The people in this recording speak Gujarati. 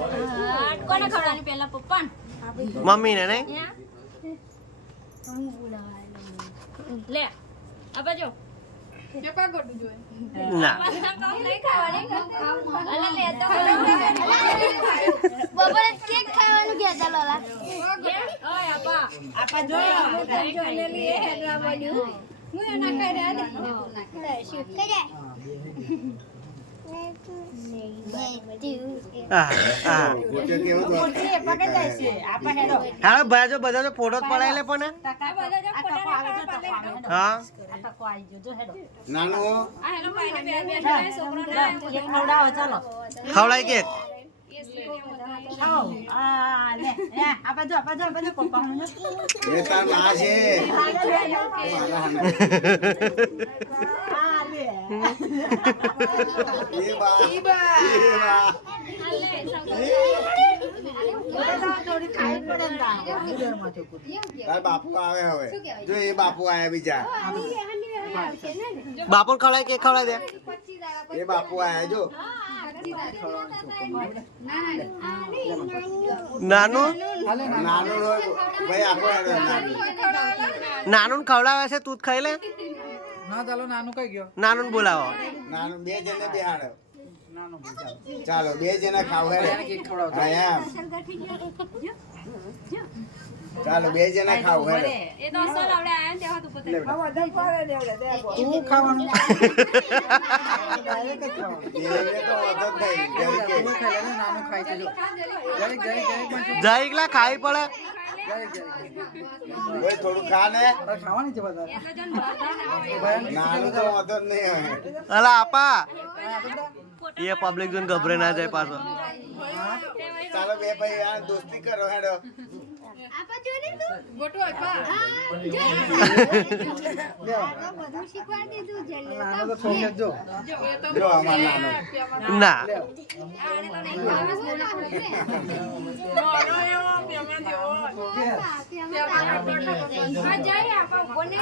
કોને ખવડાવવાની પહેલા પપ્પા મમ્મી ને નહીં લે આ બાજુ ના બપોરે કેક ખાવાનું કહેતા લોલા આપા જો હું એના કઈ રહ્યા હા ભાઈ બધા તો ફોટો જ પડાય લે પણ હા ખવડાય કેક બાપુ આવે હવે જો એ બાપુ આયા બીજા બાપુ ખવડાય કેક ખવડાય દે એ બાપુ આયા જો નાનું નાનું ભાઈ આપો નાનું ખવડાવે છે તું જ ખાઈ લે ના ચાલો નાનું કઈ ગયો નાનું બોલાવો નાનું બે જણે બેહાડો ચાલો બે જણા ખાવ હે ચાલો બે જણા ખાવ હે એ તો અસલ આવડે આયા ને તેવા તું પોતે તું ખાવાનું નાનું ખાય છે જો જરીકલા ખાઈ પડે થોડું ખા ને ખાવાની છે બધા એ તો જન બહાર નાનું તો વાંધો જ નહીં અલા આપા એ પબ્લિક જોઈને ગભરે ના જાય પાછો ચાલો બે ભાઈ આ દોસ્તી કરો હેડો આપા જો ને તું ગોટો આપા બધું શીખવાડી દીધું જલ્દી નાનો તો છોકરો જો જો અમાર નાનો ના જાય આપા કોને